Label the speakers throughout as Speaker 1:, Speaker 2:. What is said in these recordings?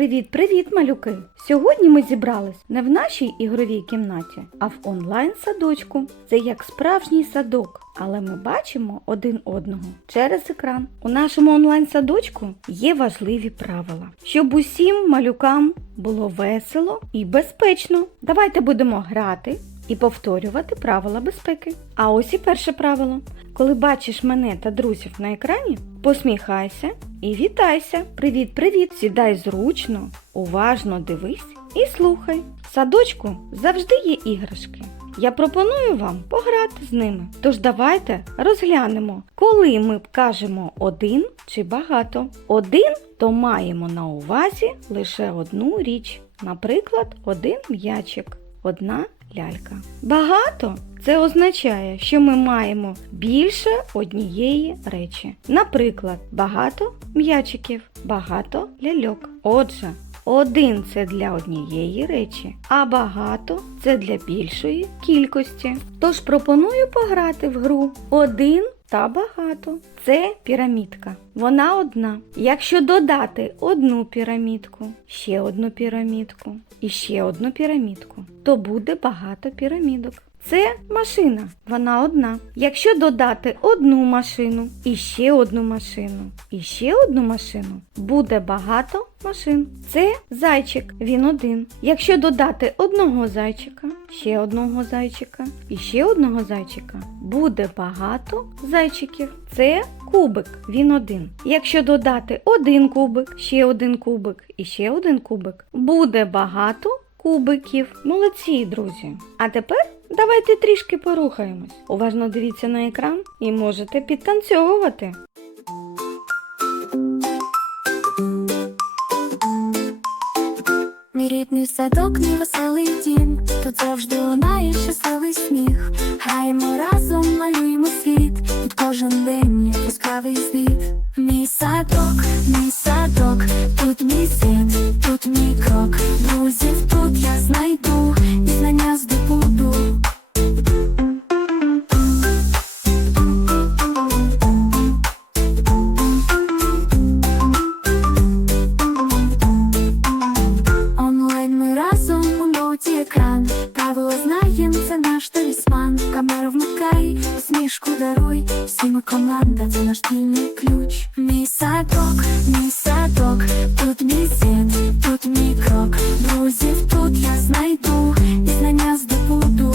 Speaker 1: Привіт-привіт, малюки! Сьогодні ми зібрались не в нашій ігровій кімнаті, а в онлайн-садочку. Це як справжній садок, але ми бачимо один одного через екран. У нашому онлайн-садочку є важливі правила, щоб усім малюкам було весело і безпечно. Давайте будемо грати і повторювати правила безпеки. А ось і перше правило. Коли бачиш мене та друзів на екрані, посміхайся і вітайся. Привіт, привіт! Сідай зручно, уважно дивись і слухай. Садочку завжди є іграшки. Я пропоную вам пограти з ними. Тож давайте розглянемо, коли ми кажемо один чи багато. Один то маємо на увазі лише одну річ, наприклад, один м'ячик, одна лялька. Багато це означає, що ми маємо більше однієї речі. Наприклад, багато м'ячиків, багато ляльок. Отже, один це для однієї речі, а багато це для більшої кількості. Тож пропоную пограти в гру один та багато. Це пірамідка. Вона одна. Якщо додати одну пірамідку, ще одну пірамідку і ще одну пірамідку, то буде багато пірамідок. Це машина, вона одна. Якщо додати одну машину і ще одну машину, і ще одну машину, буде багато машин. Це зайчик, він один. Якщо додати одного зайчика, ще одного зайчика і ще одного зайчика, буде багато зайчиків. Це кубик, він один. Якщо додати один кубик, ще один кубик і ще один кубик, буде багато кубиків. Молодці, друзі. А тепер давайте трішки порухаємось. Уважно дивіться на екран і можете підтанцьовувати.
Speaker 2: Мій рідний садок, мій веселий дім, тут завжди лунає щасливий ми команда, це наш спільний ключ. Мій садок, мій садок, тут мій світ, тут мій крок. Друзів тут я знайду і знання здобуду.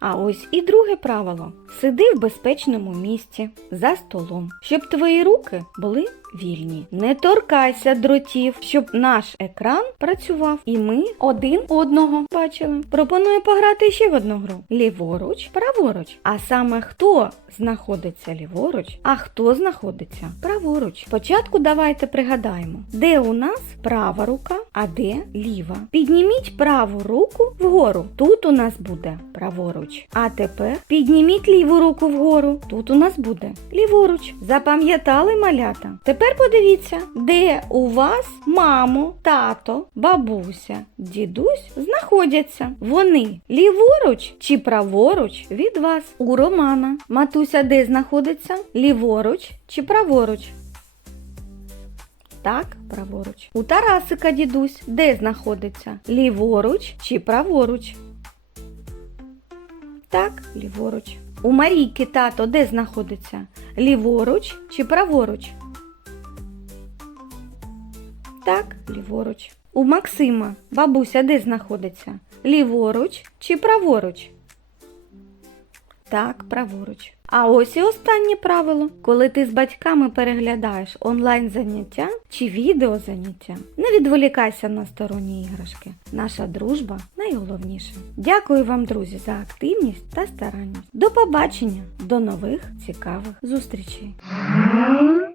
Speaker 1: А ось і друге правило: сиди в безпечному місці за столом, щоб твої руки були вільні. Не торкайся дротів, щоб наш екран працював, і ми один одного бачили. Пропоную пограти ще в одну гру: ліворуч, праворуч. А саме хто знаходиться ліворуч, а хто знаходиться праворуч. Спочатку давайте пригадаємо, де у нас права рука, а де ліва. Підніміть праву руку вгору. Тут у нас буде праворуч. А тепер підніміть ліву руку вгору. Тут у нас буде ліворуч. Запам'ятали малята? Тепер подивіться, де у вас мамо, тато, бабуся, дідусь знаходяться. Вони ліворуч чи праворуч від вас. У Романа. Матуся де знаходиться? Ліворуч чи праворуч? Так, праворуч. У Тарасика дідусь де знаходиться? Ліворуч чи праворуч? Так, ліворуч. У Марійки тато де знаходиться? Ліворуч чи праворуч? Так, ліворуч. У Максима бабуся де знаходиться? Ліворуч чи праворуч? Так, праворуч. А ось і останнє правило. Коли ти з батьками переглядаєш онлайн заняття чи відео заняття, не відволікайся на сторонні іграшки. Наша дружба найголовніше. Дякую вам, друзі, за активність та старанність. До побачення, до нових цікавих зустрічей.